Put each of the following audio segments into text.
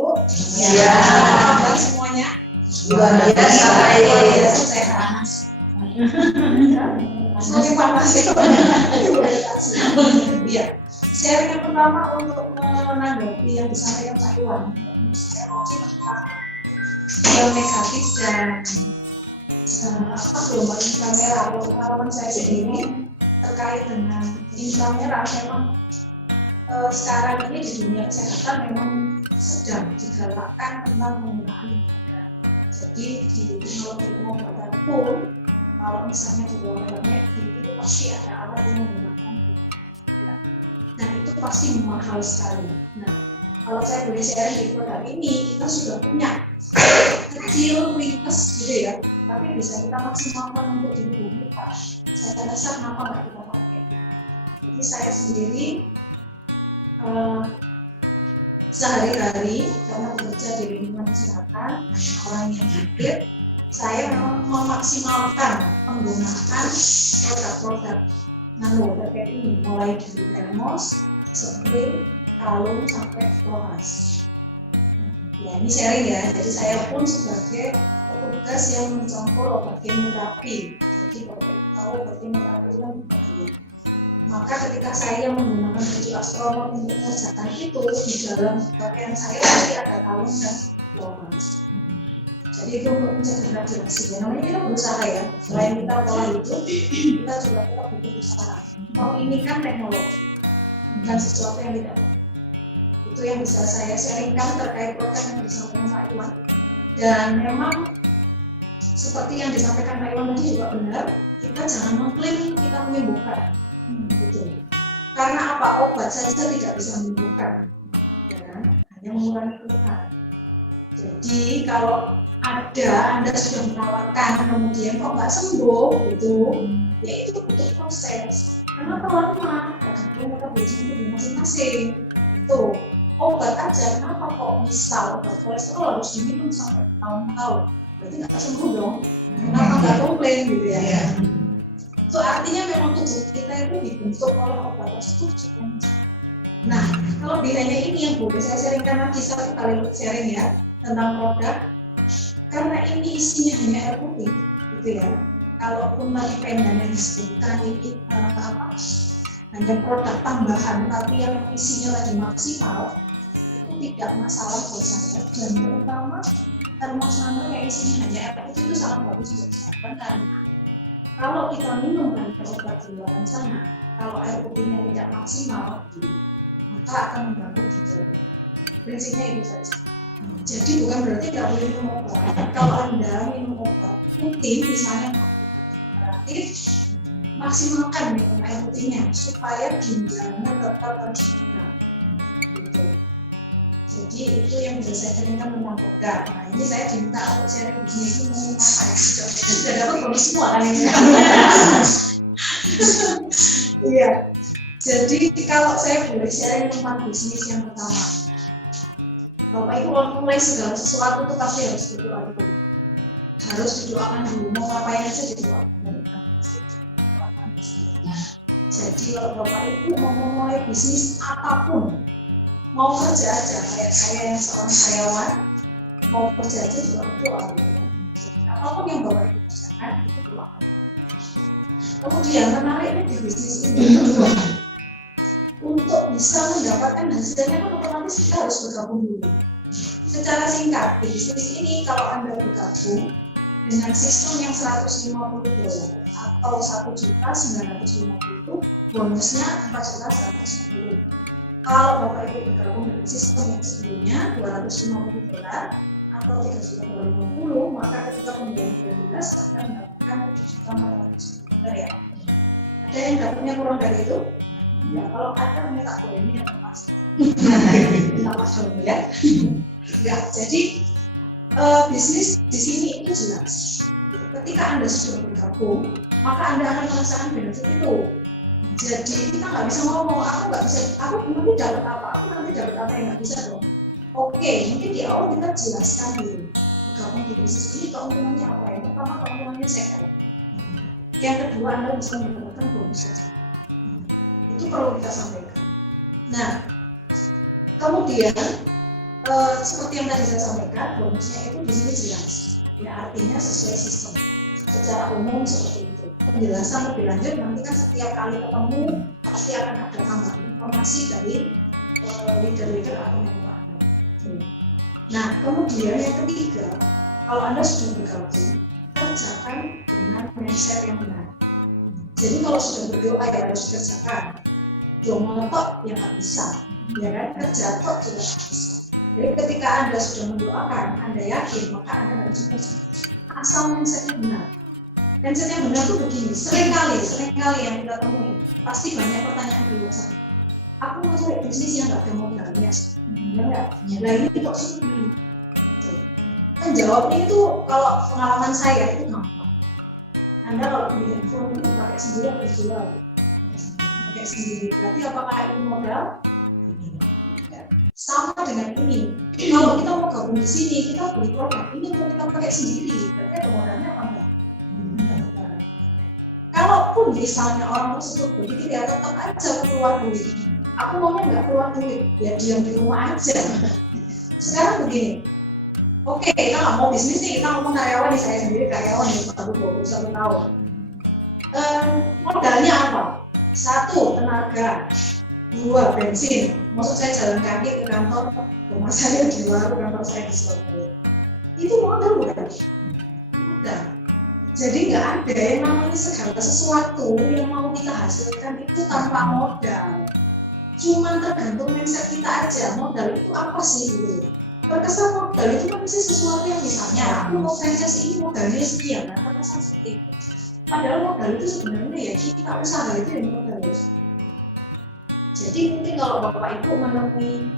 Ibu? Ya. Kabar semuanya? Luar biasa. Sehat. Semakin panas itu. Iya. Sharing yang pertama untuk menanggapi yang disampaikan Pak Iwan. Saya mungkin yang negatif dan gelombang inframerah. Kalau pengalaman saya sendiri terkait dengan inframerah, memang sekarang ini di dunia kesehatan memang sedang digalakkan tentang penggunaan inframerah. Jadi di pengobatan pun, kalau misalnya di bawah medis itu pasti ada alat yang menggunakan inframerah. Dan itu pasti mahal sekali. Nah, kalau saya boleh sharing di produk ini, kita sudah punya kecil, ringkes gitu ya, tapi bisa kita maksimalkan untuk di tubuh kita. Saya rasa kenapa nggak kita pakai. Jadi saya sendiri sehari-hari karena bekerja di lingkungan kesehatan, orang yang sakit, saya memang memaksimalkan penggunaan produk-produk nano terkait ini, mulai dari termos, spray, kalung sampai floras. Ya, ini sharing ya. Jadi saya pun sebagai petugas yang mencampur obat kemoterapi. Jadi kalau kita tahu obat kemoterapi itu kan berbahaya. Maka ketika saya menggunakan baju astronot untuk mengerjakan itu, di dalam pakaian saya pasti ada kalung dan floras. Jadi itu untuk mencegah radiasi. Namanya kita berusaha ya. Selain kita pola hidup, kita juga tetap butuh usaha. Kalau ini kan teknologi, bukan sesuatu yang tidak ada. Itu yang bisa saya sharingkan terkait produk yang disampaikan Pak Iwan. Dan memang seperti yang disampaikan Pak Iwan tadi juga benar, kita jangan mengklaim kita menyembuhkan. Gitu. Karena apa? Obat saja tidak bisa menyembuhkan, ya kan? Hanya mengurangi keluhan. Jadi kalau Anda sudah menawarkan kemudian kok nggak sembuh gitu, ya itu butuh proses. Kenapa lama? Tergantung metabolisme masing-masing. Tuh, obat aja kenapa kok misal obat kolesterol harus diminum sampai bertahun-tahun? Berarti nggak sembuh dong. Kenapa nggak komplain gitu ya? So artinya memang tubuh kita itu dibentuk oleh obat tersebut. Nah, kalau hanya ini yang boleh saya sharingkan lagi satu kali sharing ya tentang produk. Karena ini isinya hanya air putih, gitu ya. Kalaupun tadi pengen yang disebutkan ini hanya produk tambahan, tapi yang isinya lagi maksimal, itu tidak masalah buat saya. Dan terutama termos nano yang isinya hanya air putih itu sangat bagus untuk kesehatan karena kalau kita minum kan obat di luar sana, kalau air putihnya tidak maksimal, maka akan mengganggu ginjal. Prinsipnya itu saja. Jadi bukan berarti tidak boleh minum obat. Kalau Anda minum obat putih, misalnya relatif, maksimalkan minum air putihnya supaya ginjalnya tetap terjaga. Gitu. Jadi itu yang bisa saya ceritakan tentang produk. Nah ini saya diminta untuk sharing bisnis ini mau apa ya? Sudah dapat bonus semua kan ini. Iya. Jadi kalau saya boleh sharing tentang bisnis yang pertama, Bapak Ibu kalau mulai segala sesuatu itu pasti harus berdoa dulu. Harus didoakan dulu. Mau ngapain aja didoakan. Jadi kalau Bapak Ibu mau memulai bisnis apapun, mau kerja aja kayak saya yang seorang karyawan, mau kerja aja juga berdoa. Apapun yang Bapak Ibu kerjakan itu doa. Kemudian menariknya di bisnis ini untuk bisa mendapatkan hasilnya kan otomatis kita harus bergabung dulu. Secara singkat, di bisnis ini kalau Anda bergabung dengan sistem yang $150 atau $1.950, bonusnya $4.150. Kalau Bapak Ibu bergabung dengan sistem yang sebelumnya $250 atau $3.250, maka ketika pembelian 12 Anda mendapatkan $7.450 ya. Ada yang dapatnya kurang dari itu? Ya, kalau ada minta ini atau pas. Minta pas dulu ya. Ya, jadi bisnis di sini itu jelas. Ketika Anda sudah bergabung, maka Anda akan merasakan benefit itu. Jadi kita nggak bisa ngomong, aku nanti dapat apa, aku nanti dapat apa yang nggak bisa dong. Oke, mungkin di awal kita jelaskan dulu. Bergabung di bisnis ini keuntungannya apa? Yang pertama keuntungannya sehat. Yang kedua Anda bisa mendapatkan bonus saja. Itu perlu kita sampaikan. Nah, kemudian seperti yang tadi saya sampaikan, bonusnya itu di sini jelas. Ya, artinya sesuai sistem. Secara umum seperti itu. Penjelasan lebih lanjut nanti kan setiap kali ketemu pasti akan ada tambahan informasi dari leader-leader atau mentor Anda. Nah, kemudian yang ketiga, kalau Anda sudah bergabung, kerjakan dengan mindset yang benar. Jadi kalau sudah berdoa ya harus kerjakan. Doa ngotot ya nggak bisa, ya kan? Kerja tok juga nggak bisa. Jadi ketika Anda sudah mendoakan, Anda yakin, maka Anda harus kerja. Asal mindsetnya benar. Mindset yang benar itu begini, seringkali yang kita temui, pasti banyak pertanyaan di luar sana. Aku mau cari bisnis yang nggak ada modalnya, benar nggak? Nah ini kok sulit. Menjawabnya itu kalau pengalaman saya itu gampang. Anda kalau beli handphone itu pakai sendiri atau jual? Pakai sendiri. Berarti apakah itu modal? Sama dengan ini. Kalau kita mau gabung di sini, kita beli produk ini mau kita pakai sendiri, berarti ada modalnya apa enggak? Kalaupun misalnya orang tersebut berpikir ya tetap aja keluar duit. Aku maunya nggak keluar duit, ya diam di rumah aja. Sekarang begini, oke, kita nggak mau bisnis nih, kita ngomong karyawan nih, saya sendiri karyawan nih, baru 21 tahun. Modalnya apa? 1, tenaga. 2, bensin. Maksud saya jalan kaki ke kantor, rumah saya di luar, kantor saya di Surabaya. Itu modal bukan? Modal. Jadi nggak ada yang namanya segala sesuatu yang mau kita hasilkan itu tanpa modal. Cuman tergantung mindset kita aja, modal itu apa sih gitu. Terkesan modal itu kan sih sesuatu yang misalnya aku mau franchise ini modalnya sekian, nah terkesan seperti itu. Padahal modal itu sebenarnya ya kita usaha itu yang modal. Jadi mungkin kalau Bapak Ibu menemui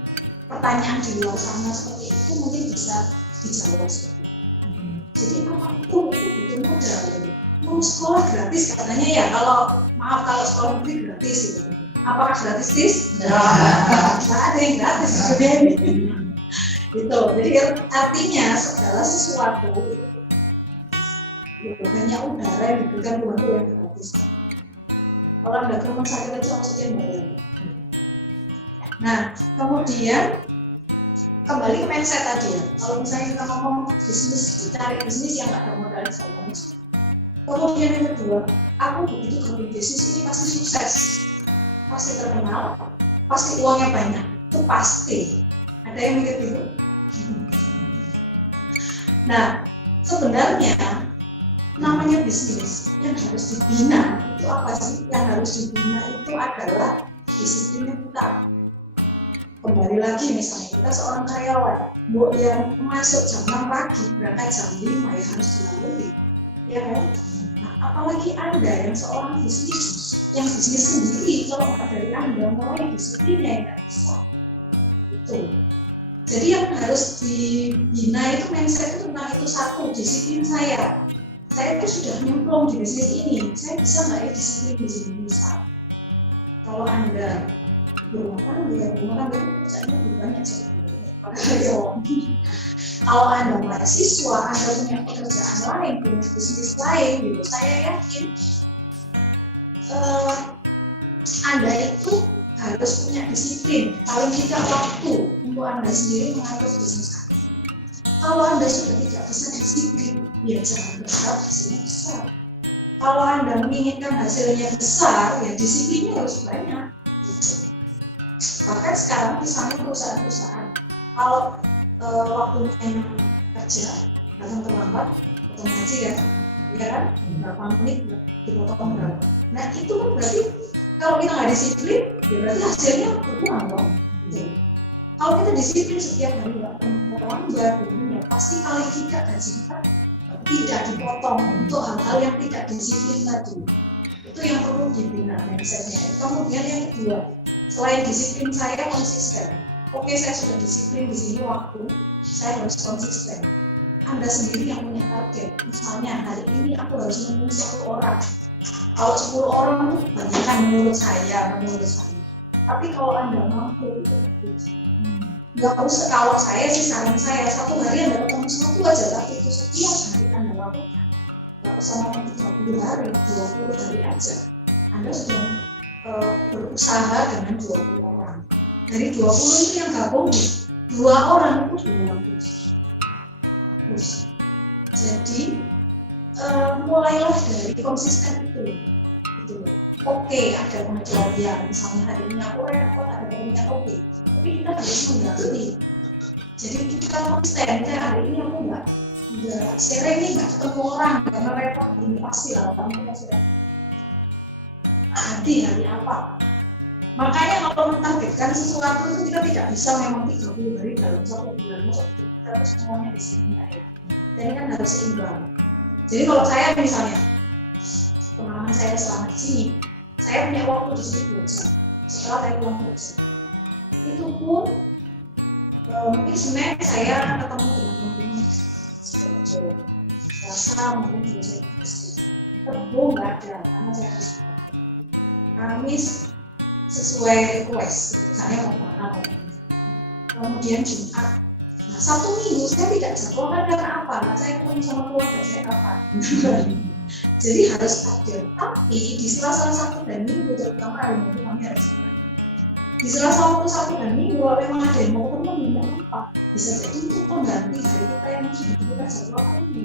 pertanyaan di luar sana seperti itu mungkin bisa dijawab seperti itu. Jadi apa itu butuh modal. Mau sekolah gratis katanya ya, kalau maaf kalau sekolah negeri gratis gitu. Apakah gratis tis? Nggak ada yang gratis sebenarnya. Gitu. Jadi artinya segala sesuatu itu hanya udara yang diberikan Tuhan itu yang gratis. Orang nggak ke rumah sakit aja maksudnya bayar. Nah, kemudian kembali ke mindset tadi ya. Kalau misalnya kita ngomong bisnis, cari bisnis yang nggak ada modal sama bisnis. Kemudian yang kedua, aku begitu gabung bisnis ini pasti sukses, pasti terkenal, pasti uangnya banyak, itu pasti. Ada yang mikir gitu? Nah, sebenarnya namanya bisnis yang harus dibina itu apa sih? Yang harus dibina itu adalah disiplinnya kita. Kembali lagi misalnya kita seorang karyawan, mau yang masuk jam 6 pagi, berangkat jam 5 ya harus dilalui, ya kan? Nah, apalagi Anda yang seorang bisnis, yang bisnis sendiri, kalau nggak dari Anda mulai disiplinnya ya nggak bisa. Itu. Jadi yang harus dibina itu mindset itu tentang itu satu, disiplin saya. Saya itu sudah nyemplung di bisnis ini, saya bisa nggak ya disiplin di sini bisa. Kalau Anda rumah tangga itu kerjanya lebih banyak sebenarnya. Kalau Anda mahasiswa, Anda punya pekerjaan lain, punya bisnis lain, gitu. Saya yakin Anda itu harus punya disiplin, paling tidak waktu untuk Anda sendiri mengatur bisnis Anda. Kalau Anda sudah tidak bisa disiplin, ya jangan berharap hasilnya besar. Kalau Anda menginginkan hasilnya besar, ya disiplinnya harus banyak. Gitu. Bahkan sekarang misalnya perusahaan-perusahaan kalau waktunya kerja datang terlambat potong gaji kan, ya kan, berapa menit dipotong berapa. Nah itu kan berarti kalau kita nggak disiplin ya berarti hasilnya berkurang dong. Kalau kita disiplin setiap hari nggak terlambat ya pasti kali kita gaji kita tidak dipotong untuk hal-hal yang tidak disiplin tadi. Itu yang perlu dibina mindsetnya. Kemudian yang kedua, selain disiplin saya konsisten. Oke, saya sudah disiplin di sini waktu, saya harus konsisten. Anda sendiri yang punya target. Misalnya hari ini aku harus menemui 1 orang. Kalau 10 orang itu banyak menurut saya. Tapi kalau Anda mampu itu bagus. Nggak usah, kalau saya sih saran saya 1 hari Anda ketemu 1 aja, tapi itu setiap hari Anda lakukan. Nggak usah ngomong 30 hari, 20 hari aja. Anda sudah berusaha dengan 20 orang. Dari 20 itu yang gabung 2 orang itu sudah bagus. Jadi mulailah dari konsisten itu gitu loh. Oke, ada pengecualian, misalnya hari ini aku repot, ada pengecualian, oke, tapi kita harus mengganti. Jadi kita konsisten, hari ini aku nggak sharing nih, nggak ketemu orang karena repot, ini pasti lah orang kita sudah hari apa. Makanya kalau mentargetkan sesuatu itu kita tidak bisa memang 30 hari dalam 1 bulan, maksudnya kita harus semuanya di sini ya. Dan ini kan harus seimbang. Jadi kalau saya misalnya pengalaman saya selama di sini, saya punya waktu di sini 2 jam. Setelah saya pulang kerja, itu pun mungkin Senin saya ketemu dengan teman-teman Sidoarjo, Selasa mungkin juga saya bersih. Rabu nggak ada karena saya harus bekerja. Kamis sesuai request, misalnya mau kemana mau kemana. Kemudian Jumat. Nah, Sabtu Minggu saya tidak jadwalkan karena apa? Nah, saya ketemu sama keluarga saya kapan? Jadi harus ada. Tapi di Selasa, Sabtu dan Minggu terutama hari Minggu kami harus bekerja. Di Selasa, Sabtu dan Minggu kalau memang ada yang mau ketemu tidak apa, bisa jadi itu pengganti hari kita yang sudah kita jadwalkan ini.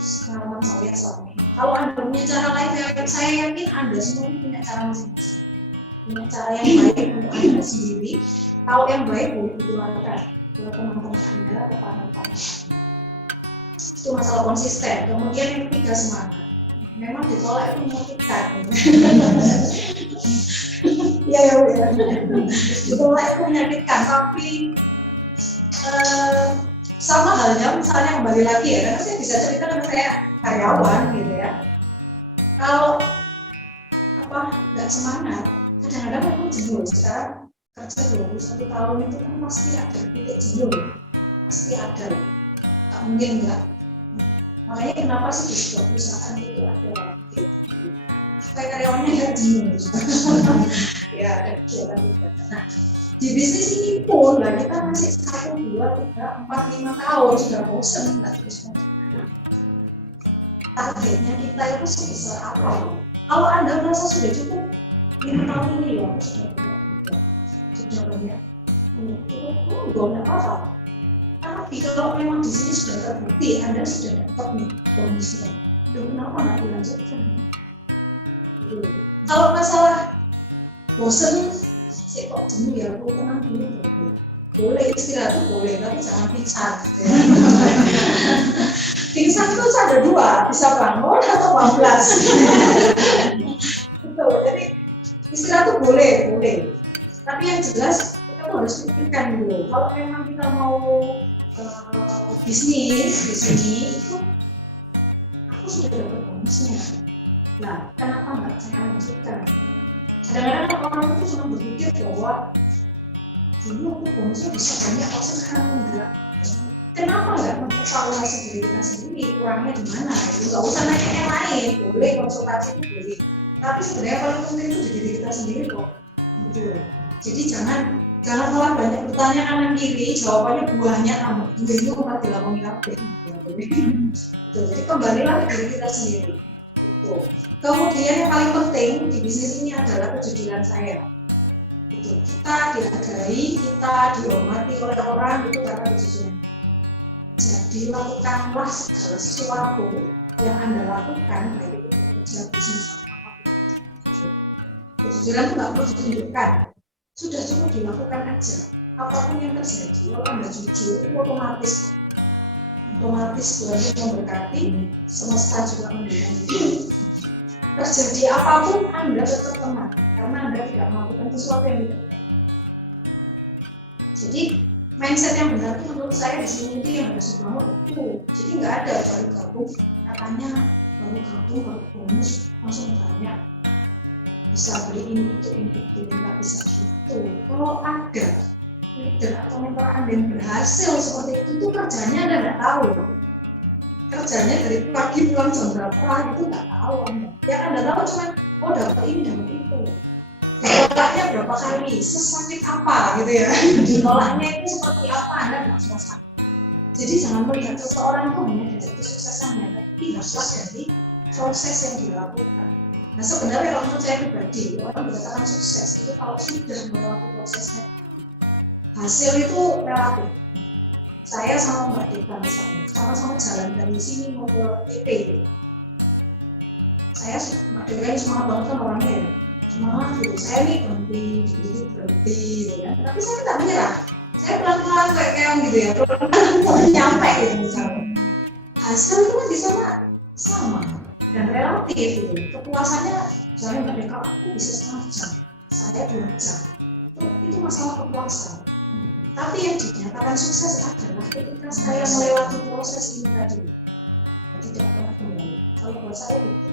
Pengalaman saya selama ini. Kalau Anda punya cara lain, saya yakin Anda semua punya cara masing-masing. Punya cara yang baik untuk Anda sendiri. Kalau yang baik boleh ditularkan ke teman-teman Anda, ke partner-partner Anda. Itu masalah konsisten. Kemudian yang ketiga, semangat. Memang ditolak itu menyakitkan. Iya ya. Ditolak itu menyakitkan, tapi sama halnya misalnya kembali lagi ya, karena saya bisa cerita karena saya karyawan gitu ya. Kalau nggak semangat, kadang-kadang memang jenuh. Sekarang kerja 21 tahun itu kan pasti ada titik jenuh, pasti ada, tak mungkin enggak. Makanya kenapa sih di sebuah perusahaan itu ada supaya karyawannya nggak jenuh. Ya ada kegiatan juga. Nah, di bisnis ini pun lah kita masih 1, 2, 3, 4, 5 tahun sudah bosan nggak terus mau. Targetnya kita itu sebesar apa? Kalau Anda merasa sudah cukup 5 tahun ini loh, sudah banyak nggak apa-apa. Tapi kalau memang di sini sudah terbukti Anda sudah dapat nih bonusnya, kenapa nggak dilanjutkan? Kalau masalah bosan sih kok jenuh ya, aku tenang dulu boleh istirahat tuh boleh, tapi jangan pingsan gitu ya. Pingsan itu ada 2, bisa bangun atau bablas. Gitu, jadi istirahat tuh boleh, tapi yang jelas kita harus pikirkan dulu. Kalau memang kita mau bisnis di sini itu aku sudah dapat bonusnya. Nah, kenapa nggak saya lanjutkan? Kadang-kadang orang itu cuma berpikir bahwa dulu aku bonusnya bisa banyak, kok sekarang enggak. Kenapa nggak mengevaluasi diri kita sendiri, kurangnya di mana? Nggak usah nanya yang lain, boleh konsultasi itu boleh. Tapi sebenarnya paling penting itu di diri kita sendiri kok. Jadi jangan malah banyak bertanya kanan kiri, jawabannya buahnya tambah itu malah dilakoni kabeh. Jadi kembalilah ke diri kita sendiri. Kemudian yang paling penting di bisnis ini adalah kejujuran saya. Kita dihargai, kita dihormati oleh orang itu karena kejujuran. Jadi lakukanlah segala sesuatu yang Anda lakukan, baik itu kerja bisnis atau apapun. Kejujuran itu nggak perlu ditunjukkan, sudah cukup dilakukan aja. Apapun yang terjadi, kalau Anda jujur, itu otomatis Tuhan memberkati, semesta juga memberkati. Terjadi apapun Anda tetap tenang, karena Anda tidak melakukan sesuatu yang tidak baik. Jadi mindset yang benar itu menurut saya di sini itu yang harus dibangun itu. Jadi nggak ada baru gabung, katanya baru bonus langsung banyak, bisa beli ini itu nggak bisa gitu. Kalau ada leader atau mentor Anda yang berhasil seperti itu kerjanya Anda nggak tahu. Kerjanya dari pagi pulang jam berapa itu nggak tahu Anda. Yang Anda tahu cuma dapat ini dapat itu. Ditolaknya berapa kali, sesakit apa gitu ya. Ditolaknya itu seperti apa Anda nggak merasa. Jadi jangan melihat seseorang itu hanya dari kesuksesannya, tapi haruslah dari proses yang dilakukan. Nah sebenarnya kalau menurut saya pribadi, orang dikatakan sukses itu kalau sudah melewati prosesnya. hasil itu relatif. Saya sama Mbak Dita misalnya, sama-sama jalan dari sini mau ke TP. Saya Mbak Dita ini semangat banget kan orangnya ya, semangat gitu. Saya nih berhenti gitu ya. Tapi saya tidak menyerah. Saya pelan-pelan kayak keong gitu ya, pelan-pelan nyampe gitu misalnya. Hasil itu kan di sana sama dan relatif gitu. Kepuasannya, misalnya Mbak Dita aku bisa setengah jam, saya 2 jam. Itu masalah kepuasan. Tapi yang dinyatakan sukses adalah ketika saya melewati proses ini tadi. Tidak pernah kembali. Kalau buat saya gitu.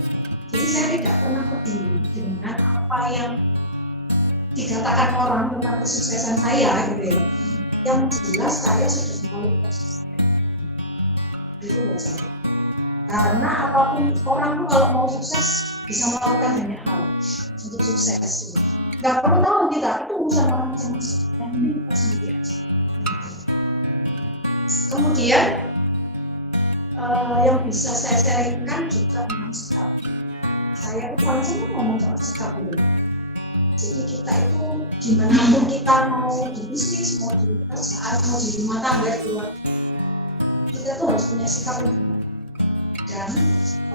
Jadi saya tidak pernah peduli dengan apa yang dikatakan orang tentang kesuksesan saya gitu ya. Yang jelas saya sudah melalui proses itu buat saya. Karena apapun orang tuh kalau mau sukses bisa melakukan banyak hal untuk sukses. Gitu. Gak perlu tahu kita, itu urusan orang macam-macam. Yang ini kita sendiri aja. Kemudian yang bisa saya sharingkan juga tentang sikap. Saya itu paling senang ngomong soal sikap dulu. Jadi kita itu dimanapun kita mau di bisnis, mau di pekerjaan, mau di rumah tangga, di keluarga, kita tuh harus punya sikap yang benar. Dan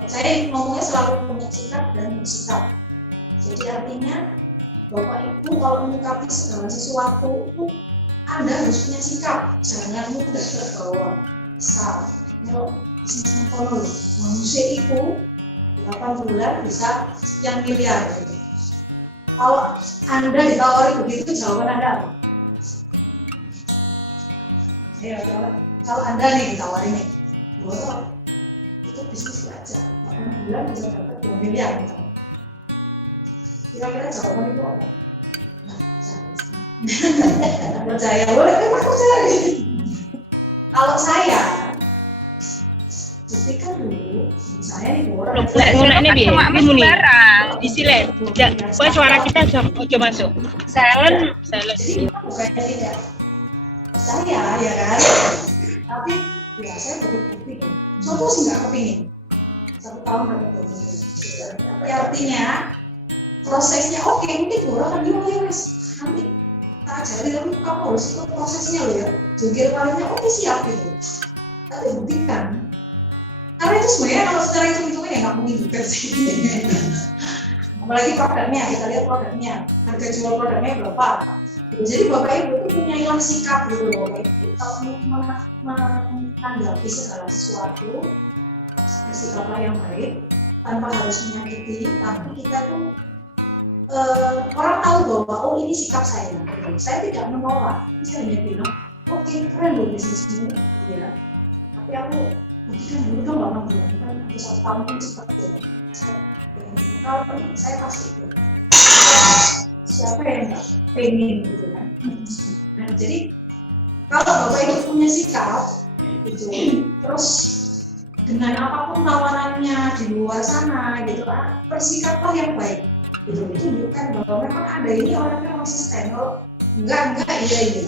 saya ngomongnya selalu punya sikap dan bersikap. Jadi artinya Bapak Ibu kalau menyikapi segala sesuatu itu Anda harus punya sikap, jangan mudah terbawa. Misal, kalau bisnis ekonomi, manusia itu 8 bulan bisa sekian miliar. Gitu. Kalau Anda ditawari begitu, jawaban Anda apa? Ya, kalau Anda nih ditawari nih, bahwa itu bisnis aja, 8 bulan bisa dapat 2 miliar. Misalnya. Kira-kira jawaban itu apa? Nah, jangan percaya, boleh kan percaya. Kalau saya buktikan dulu, misalnya nih orang ini barang di sini, suara kita ojo masuk. Silent. Jadi bukannya tidak percaya ya kan, tapi ya saya bukti kan. Contoh sih nggak kepingin 1 tahun dapat 2 miliar. Tapi artinya prosesnya oke, mungkin orang akan bilang ya mas, nanti tak ajari tapi kamu harus ikut prosesnya loh ya, jungkir palingnya oke siap gitu. Tapi buktikan, karena itu sebenarnya kalau secara hitung-hitungan ya nggak mungkin juga sih. Apalagi produknya, kita lihat produknya, harga jual produknya berapa. Jadi Bapak Ibu itu punya sikap gitu loh Bapak Ibu. Kalau menanggapi segala sesuatu, sikaplah yang baik, tanpa harus menyakiti, tapi kita tuh orang tahu bahwa oh ini sikap saya. Saya tidak menolak, saya hanya bilang, oke keren loh bisnismu, gitu ya. Tapi aku buktikan dulu dong nggak mau bilang kan, bisa 1 tahun pun cepat ya. Kalau saya pasti itu. Siapa yang nggak pengen gitu kan? Nah jadi kalau Bapak Ibu punya sikap, gitu, terus dengan apapun tawarannya di luar sana, gitu kan, bersikaplah yang baik. Itu tunjukkan bahwa memang Anda ini orangnya konsisten. Kalau enggak, iya.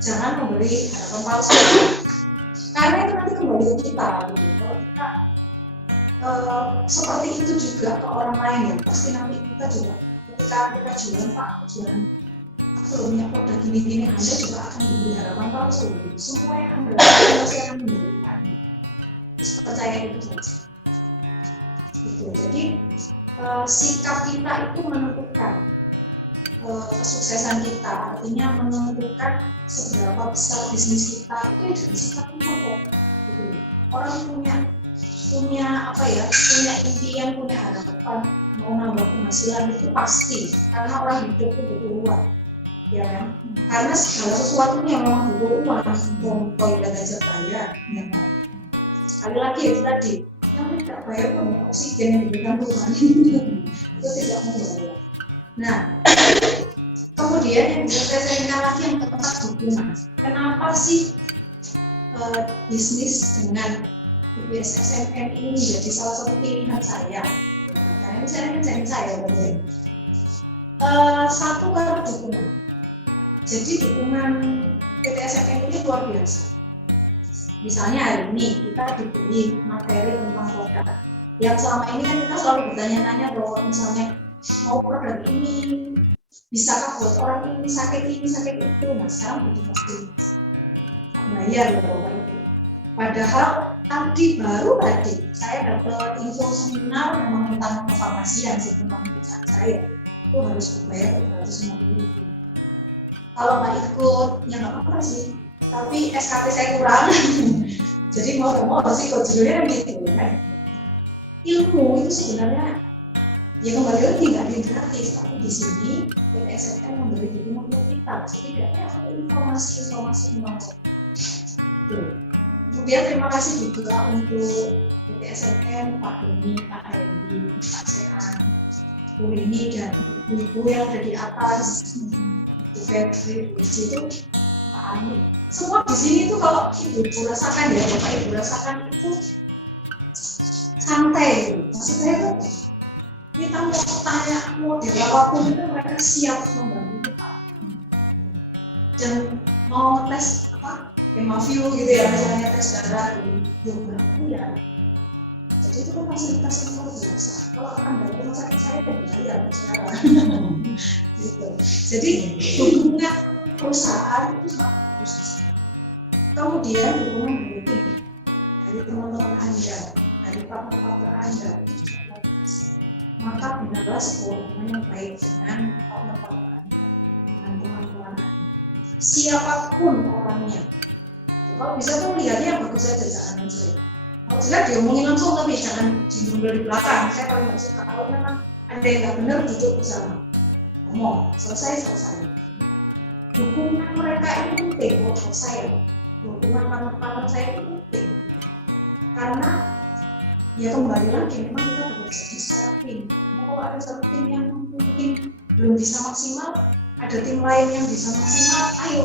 Jangan memberi harapan palsu. Karena itu nanti kembali ke kita. Gitu. Kalau kita seperti itu juga ke orang lain ya, pasti nanti kita juga ketika kita jualan aku punya produk gini Anda juga akan diberi harapan palsu. Gitu. Semua yang Anda lakukan pasti akan memberikan. Terus percaya itu saja. Gitu. Jadi sikap kita itu menentukan kesuksesan kita, artinya menentukan seberapa besar bisnis kita itu dari sikap kita kok. Gitu. Orang punya apa ya, punya impian, punya harapan mau nambah penghasilan itu pasti, karena orang hidup itu butuh uang, ya kan? Karena segala sesuatunya memang butuh uang, toilet aja bayar, ya kan? Sekali lagi itu tadi. Yang tidak bayar pun ya, oksigen yang diberikan Tuhan itu tidak membayar. Nah, kemudian yang bisa saya sharingkan lagi yang keempat dukungan. Kenapa sih bisnis dengan BPS SMM ini menjadi salah satu pilihan saya? Karena ini saya berarti. Satu karena dukungan. Jadi dukungan PT SMM ini luar biasa. Misalnya hari ini kita diberi materi tentang produk yang selama ini kan kita selalu bertanya-tanya bahwa misalnya mau produk ini Bisakah buat orang ini sakit itu? Nah sekarang udah pasti bayar ya Bapak Ibu. Padahal baru tadi saya dapat info seminar memang tentang kefarmasian sistem pemeriksaan saya itu harus bayar 350.000. Kalau nggak ikut ya nggak apa-apa sih, tapi SKP saya kurang. Jadi mau harus ikut, judulnya gitu kan. Ilmu itu sebenarnya ya kembali lagi nggak ada yang gratis, tapi di sini PTSMN memberi dukungan untuk kita, setidaknya ada informasi tentang itu. Kemudian terima kasih juga untuk PTSMN, Pak Doni, Pak Hendi, Pak Sean, Bu Rini dan ibu-ibu yang ada di atas, Bu Febri, Bu itu, Pak Ani. Semua di sini tuh kalau ibu rasakan ya, Bapak Ibu rasakan itu santai. Maksudnya itu kita mau tanya model apapun itu mereka siap membantu kita. Dan mau tes apa? Hemaview gitu ya, misalnya tes darah di biografi ya. Jadi itu kan fasilitas yang luar biasa. Kalau akan dari rumah sakit saya ya sekarang. Gitu. Jadi dukungan perusahaan itu sangat bagus. Kemudian dukungan dari teman-teman Anda, dari partner-partner Anda itu juga bagus. Maka benar-benar sebuah hubungan yang baik dengan partner-partner Anda, dengan teman-teman Anda. Siapapun orangnya. Kalau bisa tuh lihatnya yang bagus saja, jangan jelek. Kalau jelek diomongin langsung, tapi jangan dimundur di belakang. Saya paling nggak suka. Kalau memang ada yang nggak benar, duduk bersama, ngomong, selesai. Dukungan mereka ini penting buat saya. Dukungan partner-partner saya itu penting. Karena ya kembali lagi, memang kita bekerja secara tim. Kalau ada satu tim yang mungkin belum bisa maksimal, ada tim lain yang bisa maksimal, ayo.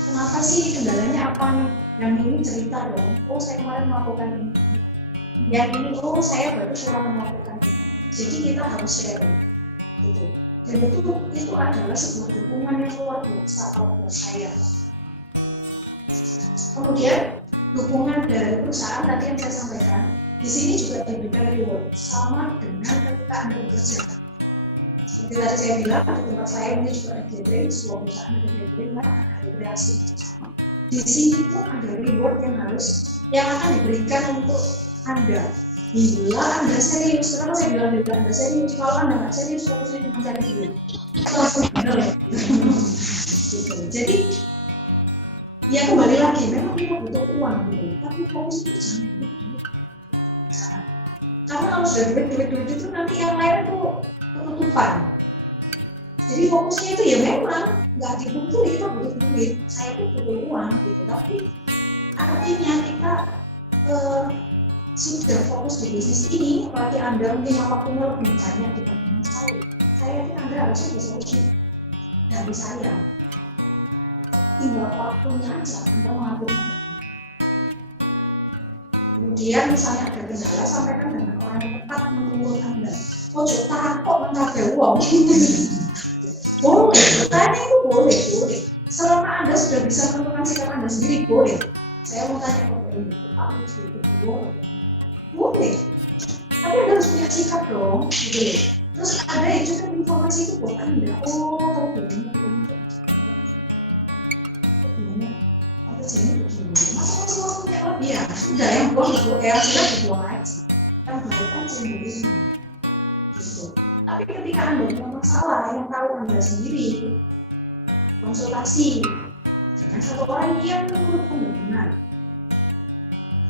Kenapa sih kendalanya apa nih? Yang ini cerita dong. Oh saya kemarin melakukan ini. Yang ini saya baru kurang melakukan ini. Jadi kita harus sharing. Gitu. Dan itu adalah sebuah dukungan yang luar biasa kalau buat saya. Kemudian dukungan dari perusahaan tadi yang saya sampaikan. Di sini juga diberikan reward sama dengan ketika Anda bekerja. Seperti tadi saya bilang, di tempat saya ini juga ada gathering, sebuah perusahaan ada gathering, ada kreasi. Di sini tuh ada reward yang akan diberikan untuk Anda. Bila Anda serius, kenapa saya bilang bila Anda serius? Kalau Anda nggak serius, fokusnya cuma cari duit. Jadi, ya kembali lagi, memang kita butuh uang gitu, tapi fokus itu jangan duit. Karena kalau sudah duit itu nanti yang lain itu ketutupan. Jadi fokusnya itu ya memang nggak dipungkiri kita butuh duit, saya pun butuh uang gitu. Tapi artinya kita sudah fokus di bisnis ini, apalagi Anda mungkin waktunya lebih banyak dibandingkan saya. Saya yakin Anda harusnya bisa lebih dari saya. Tinggal waktunya aja Anda mengaturnya. Kemudian misalnya ada kendala, sampaikan dengan orang yang tepat menurut Anda. Ojo takut mencapai uang. Boleh, bertanya itu boleh. Selama Anda sudah bisa menentukan sikap Anda sendiri, boleh. Saya mau tanya kepada Ibu, Pak boleh. Tapi Anda harus punya sikap dong, gitu loh. Terus ada yang juga informasi itu buat Anda. Oh, begini. Apa sih ini begini? Masa masih punya lebih ya? Udah yang buang itu, sudah dibuang aja. Kan baik aja gitu. Tapi ketika Anda punya masalah yang tahu Anda sendiri, konsultasi dengan satu orang yang menurut Anda benar.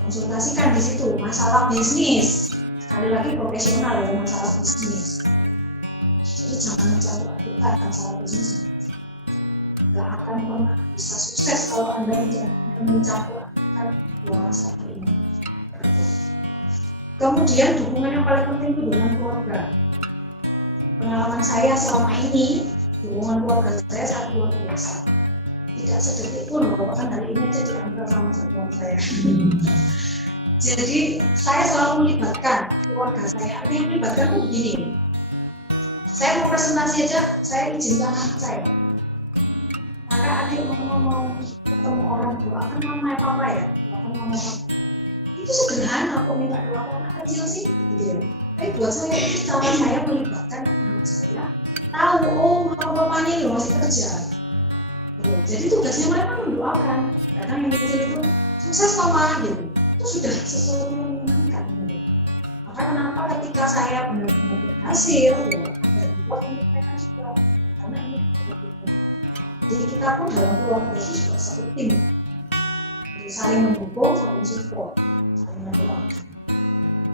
Konsultasikan di situ masalah bisnis. Sekali lagi profesional ya, masalah bisnis. Jadi jangan mencampur-adukan masalah bisnis. Gak akan pernah bisa sukses kalau Anda mencampur-adukan dua masalah ini. Kemudian dukungan yang paling penting itu dengan keluarga. Pengalaman saya selama ini, dukungan keluarga saya sangat luar biasa. Tidak sedetik pun, bahkan hari ini aja diantar sama jagoan saya. Jadi saya selalu melibatkan keluarga saya. Artinya melibatkan itu begini. Saya mau presentasi aja, saya izinkan anak saya. Maka adik mau ketemu orang tua, kan mama papa ya, doakan mama papa. Itu sederhana, aku minta doakan anak kecil sih, gitu ya. Tapi buat saya itu cara saya melibatkan anak saya tahu bapaknya ini masih kerja. Jadi tugasnya mereka mendoakan. Kadang yang kecil itu sukses mama gitu. Itu sudah sesuatu yang menyenangkan. Maka kenapa ketika saya benar-benar berhasil, ya ada buat untuk mereka juga. Karena ini berbeda. Jadi kita pun dalam keluarga itu juga satu tim. Jadi saling mendukung, saling support, saling mendoakan.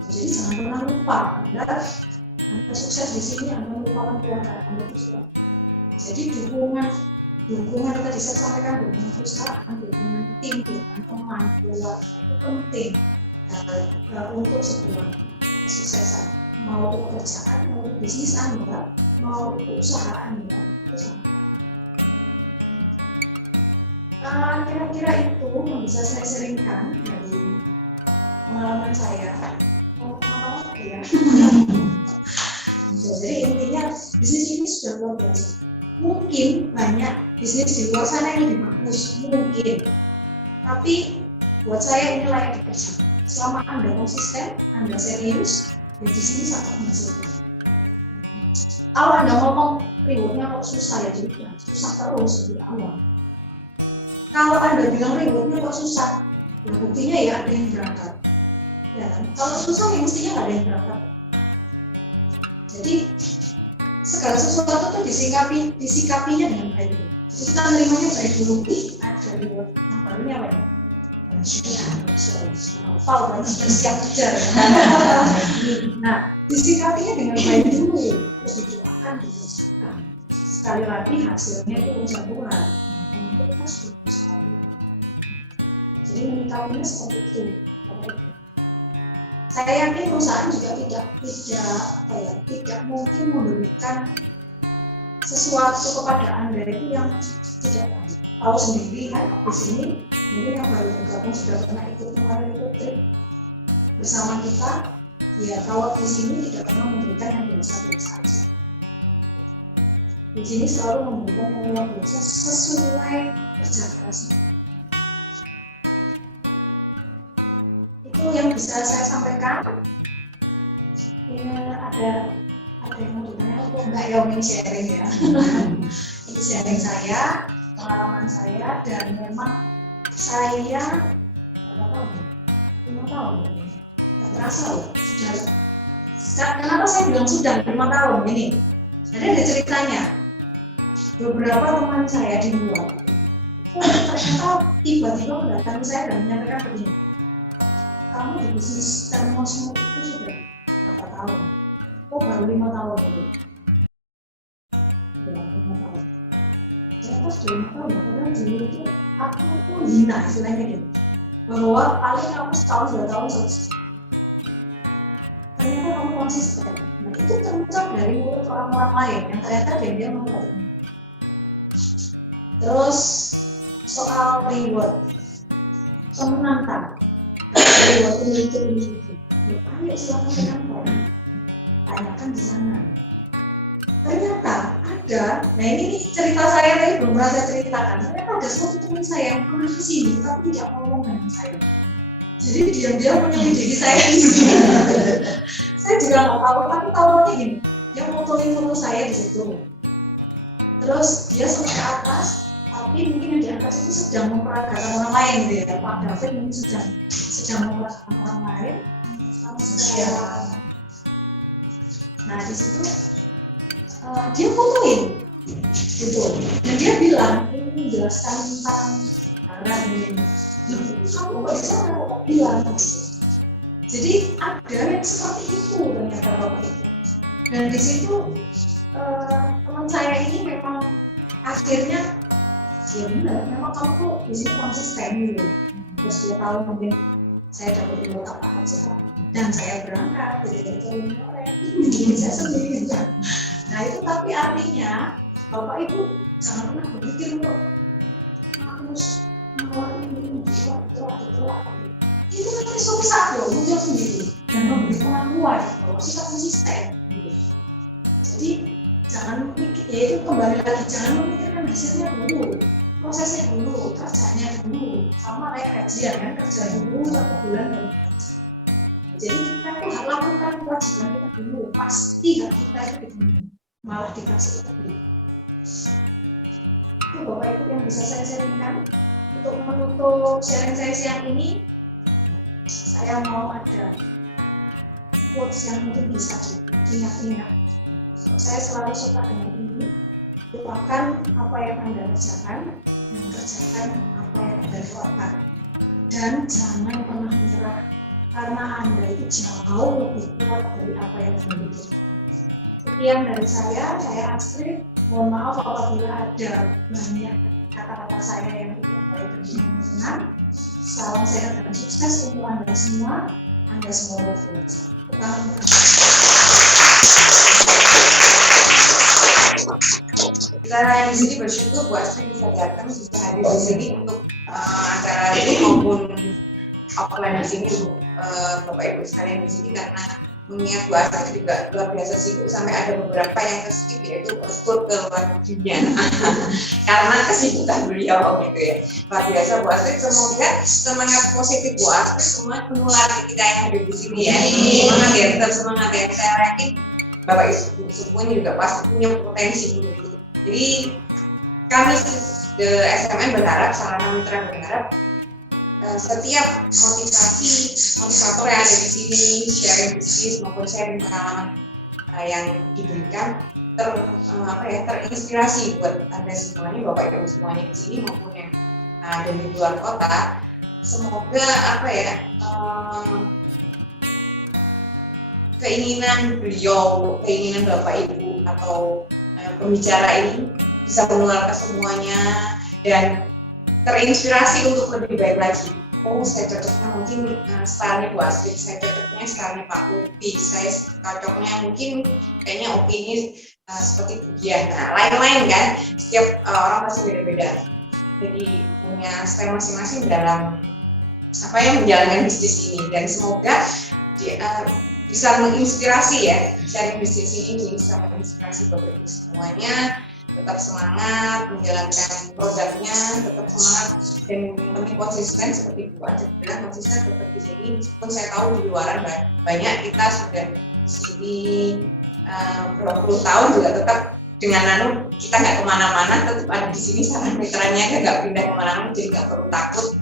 Jadi jangan pernah lupa, Anda sukses di sini, Anda melupakan keluarga Anda juga. Jadi dukungan yang tadi saya sampaikan, dukungan perusahaan, dukungan tim, dukungan teman, keluarga itu penting untuk sebuah kesuksesan. Mau itu pekerjaan, mau itu bisnis Anda, mau itu usaha Anda, itu sama. Kira-kira itu yang bisa saya sharingkan dari pengalaman saya. Ya. Jadi intinya bisnis ini sudah luar biasa. Mungkin banyak bisnis di luar sana yang lebih bagus, mungkin. Tapi buat saya ini layak dikerjakan. Selama Anda konsisten, Anda serius, ya di sini sangat menghasilkan. Kalau Anda ngomong rewardnya kok susah ya, jadi susah terus di awal. Kalau Anda bilang rewardnya kok susah, ya buktinya ya ada yang berangkat. Ya, kalau susah ya mestinya nggak ada yang berangkat. Jadi segala sesuatu itu disikapinya dengan baik. Jadi kita menerimanya baik dulu. Ada reward yang barunya apa ya? Novel kan sudah siap kejar. Nah, disikapinya dengan baik dulu, terus didoakan, dikerjakan. Sekali lagi hasilnya itu urusan Tuhan. Itu kita sudah bisa. Jadi menyikapinya seperti itu. Saya yakin perusahaan juga tidak mungkin memberikan sesuatu kepada Anda itu yang tidak tahu sendiri kan di sini. Mungkin yang baru bergabung sudah pernah ikut kemarin itu trip bersama kita, ya kalau di sini tidak pernah memberikan yang biasa-biasa saja. Di sini selalu memberikan yang luar biasa sesuai kerja kerasnya. Itu yang bisa saya sampaikan. Ya, ada yang mau ditanya atau enggak ya, ini sharing ya. Itu sharing saya, pengalaman saya, dan memang saya berapa tahun? 5 tahun. Nggak terasa loh, sudah. Kenapa saya bilang sudah 5 tahun ini? Jadi ada ceritanya. Beberapa teman saya di luar, ternyata tiba-tiba mendatangi saya dan menyampaikan begini. Kamu di bisnis termos itu sudah berapa tahun? Oh baru 5 tahun ini. Ya 5 tahun. Ternyata sudah 5 tahun, padahal dulu itu aku tuh hina istilahnya gitu. Bahwa paling kamu setahun 2 tahun selesai. Ternyata kamu konsisten. Nah itu terucap dari mulut orang-orang lain yang ternyata dia membantu. Terus soal reward, menantang. Waktu itu ayo silakan menambah, tanyakan di sana. Ternyata ada, nah ini cerita saya tadi belum pernah saya ceritakan. Ternyata ada satu teman saya yang pernah kesini tapi tidak ngomong dengan saya. Jadi diam-diam menyelidiki saya di sini. Saya juga nggak tahu, tapi tahunya gini, dia fotoin foto saya di situ. Terus dia sampai ke atas, tapi mungkin yang di atas itu sedang memperagakan orang lain gitu ya. Pak David mungkin sedang memperagakan orang lain sama saya. Nah di situ dia fotoin gitu, dan dia bilang ini menjelaskan tentang darah ini. Kamu kok bisa kok bilang gitu. Jadi ada yang seperti itu ternyata bapak itu. Dan di situ teman saya ini memang akhirnya ya benar, memang kamu tuh di sini konsisten gitu. Terus dia tahu mungkin saya dapat reward apa aja, dan saya berangkat dari orang jadi saya sendiri. Nah itu tapi artinya bapak ibu jangan pernah berpikir untuk harus mengeluarkan ini itu nanti suatu saat loh muncul sendiri dan memberi pengakuan bahwa kita konsisten gitu. Jadi jangan mikir, ya itu kembali lagi, jangan memikirkan hasilnya dulu, prosesnya dulu, kerjanya dulu, sama kayak gajian kan, kerja dulu 1 bulan baru gaji. Jadi kita tuh lakukan kewajiban kita dulu, pasti hak kita itu dipenuhi. malah dikasih lebih. Itu Bapak Ibu yang bisa saya sharingkan. Untuk menutup sharing saya siang ini, saya mau ada quotes yang mungkin bisa diingat-ingat. Saya selalu suka dengan ini, lupakan apa yang Anda kerjakan dan kerjakan apa yang Anda lupakan. Dan jangan pernah menyerah, karena Anda itu jauh lebih kuat dari apa yang Anda pikirkan. Sekian dari saya Astrid. Mohon maaf apabila ada banyak kata-kata saya yang tidak baik dan benar. Salam sehat dan sukses untuk Anda semua. Anda semua berhasil. Kita di sini bersyukur Bu Astrid bisa datang, bisa hadir di sini untuk acara ini maupun offline di sini Bapak Ibu sekalian di sini, karena mengingat Bu Astrid juga luar biasa sibuk sampai ada beberapa yang keskip, yaitu ekspor ke luar negerinya karena kesibukan beliau gitu ya. Luar biasa Bu Astrid, semoga semangat positif Bu Astrid semua menular kita yang ada di sini ya. Semangat ya, tetap semangat ya. Saya yakin Bapak Ibu semuanya juga pasti punya potensi untuk itu. Jadi kami the SMN berharap, Sarana Mitra berharap setiap motivator yang ada di sini, sharing bisnis maupun sharing pengalaman yang diberikan terinspirasi buat Anda semuanya, Bapak Ibu semuanya di sini maupun yang ada di luar kota. Semoga keinginan beliau, keinginan Bapak Ibu atau pembicara ini bisa menular ke semuanya dan terinspirasi untuk lebih baik lagi. Oh, saya cocoknya mungkin stylenya Bu Astrid, saya cocoknya stylenya Pak Upi, saya cocoknya mungkin kayaknya opini seperti Budian. Nah, lain-lain kan, setiap orang pasti beda-beda. Jadi punya style masing-masing dalam menjalankan bisnis ini, dan semoga bisa menginspirasi ya, sharing bisnis ini bisa menginspirasi Bapak Ibu semuanya. Tetap semangat menjalankan produknya, tetap semangat dan penting konsisten seperti Bu Astrid bilang, konsisten tetap di sini. Meskipun saya tahu di luaran banyak kita sudah di sini berapa puluh tahun juga tetap dengan kita nggak kemana-mana, tetap ada di sini Sarana Mitranya, nggak pindah kemana-mana, jadi nggak perlu takut.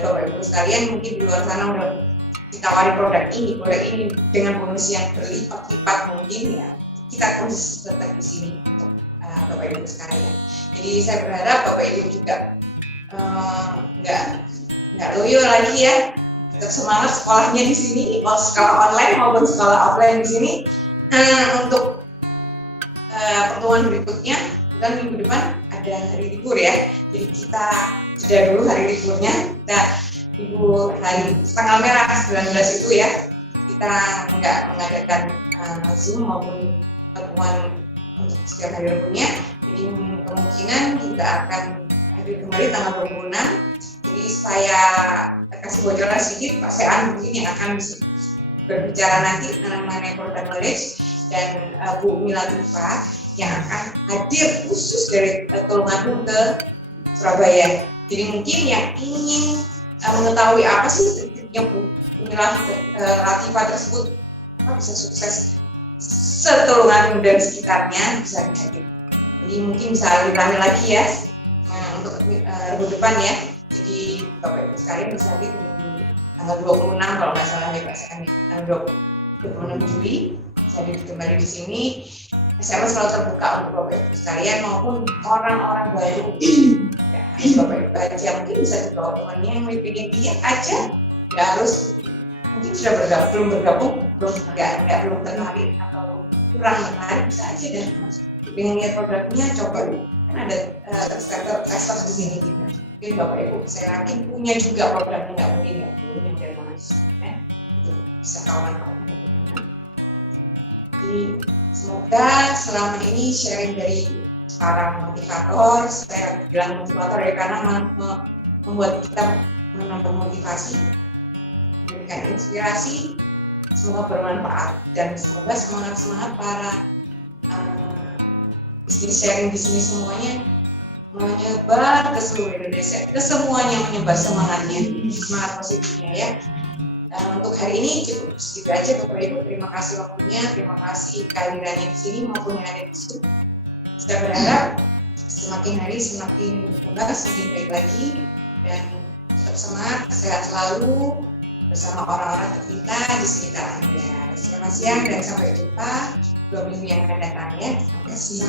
Bapak Ibu sekalian mungkin di luar sana udah ditawari produk ini dengan bonus yang berlipat-lipat mungkin ya, kita konsisten tetap di sini untuk Bapak Ibu sekalian. Jadi saya berharap Bapak Ibu juga nggak loyo lagi ya, tetap semangat sekolahnya di sini, mau sekolah online maupun sekolah offline di sini. Untuk pertemuan berikutnya, dan minggu depan ada hari libur ya, jadi kita sudah dulu hari liburnya, kita libur hari tanggal merah 19 itu ya, kita nggak mengadakan Zoom maupun pertemuan untuk setiap hari liburnya. Jadi kemungkinan kita akan hadir kembali tanggal 26. Jadi saya kasih bocoran sedikit, Pak Sean mungkin yang akan berbicara nanti mengenai product knowledge, dan Bu Mila Tufa yang akan hadir khusus dari Tulungagung ke Surabaya. Jadi mungkin yang ingin mengetahui apa sih yang Bu Mila Latifah tersebut bisa sukses Tulungagung dan sekitarnya, bisa hadir. Jadi mungkin bisa lebih rame lagi ya untuk minggu depan ya. Jadi Bapak Ibu sekalian bisa hadir di tanggal 26 kalau nggak salah ya Pak Sean, tanggal 26 Juli bisa hadir kembali di sini. SMA selalu terbuka untuk Bapak Ibu sekalian maupun orang-orang baru. Bapak Ibu aja mungkin bisa dibawa temannya yang pengen aja, nggak harus mungkin sudah belum bergabung, belum tertarik atau kurang tertarik, bisa aja dan dengan lihat produknya coba kan ada tester di sini gitu. Mungkin Bapak Ibu saya yakin punya juga produknya, nggak mungkin nggak punya dari mana itu bisa kawan-kawan. Jadi semoga selama ini sharing dari para motivator, saya bilang motivator ya karena membuat kita menambah motivasi, memberikan inspirasi, semoga bermanfaat, dan semoga semangat para bisnis sharing di sini semuanya menyebar ke seluruh Indonesia, ke semuanya menyebar semangatnya, semangat positifnya ya. Untuk hari ini cukup segitu aja Bapak Ibu. Terima kasih waktunya, terima kasih kehadirannya di sini maupun yang ada di Zoom. Saya berharap semakin hari semakin berkembang, semakin baik lagi, dan tetap semangat, sehat selalu bersama orang-orang tercinta di sekitar Anda. Selamat siang dan sampai jumpa 2 minggu yang akan datang ya. Terima kasih.